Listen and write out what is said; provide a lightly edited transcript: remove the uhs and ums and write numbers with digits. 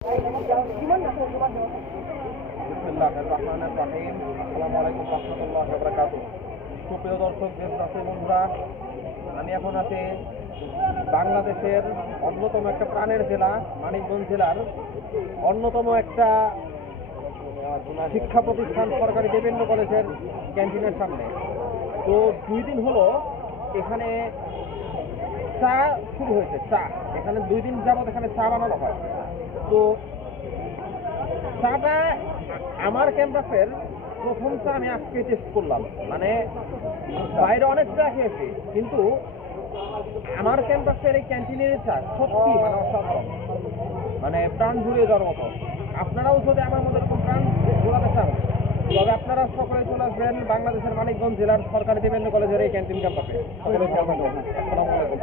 বিসমিল্লাহির রহমানির রহিম। আসসালামু আলাইকুম ওয়া রাহমাতুল্লাহি ওয়া বারাকাতুহু। সুপ্রিয় দর্শক, দেশ রাষ্ট্রের বন্ধুরা, আমি এখন আছি বাংলাদেশের অন্যতম একটা প্রাণের জেলা মানিকগঞ্জ জেলার অন্যতম একটা শিক্ষা প্রতিষ্ঠান সরকারি দেবেন্দ্র কলেজের ক্যান্টিনের সামনে। তো 2 দিন হলো এখানে চা শুরু হয়েছে। চা এখানে 2 দিন যাবত এখানে চা বানানো হয়। তো চাটা আমার ক্যাম্পাসের প্রথম চা আমি আজকে টেস্ট করলাম। মানে বাইরে অনেক চা খেয়েছি, কিন্তু আমার ক্যাম্পাসের এই ক্যান্টিনের চা সত্যি মানে অসাধারণ, মানে প্রাণ জুড়িয়ে যাওয়ার মতো। আপনারাও যদি আমার মতো এরকম প্রাণ জোড়াতে চান, তবে আপনারা সকলে চলে আসবেন বাংলাদেশের মানিকগঞ্জ জেলার সরকারি দেবেন্দ্র কলেজের এই ক্যান্টিন ক্যাম্পাসে। আসসালামু আলাইকুম।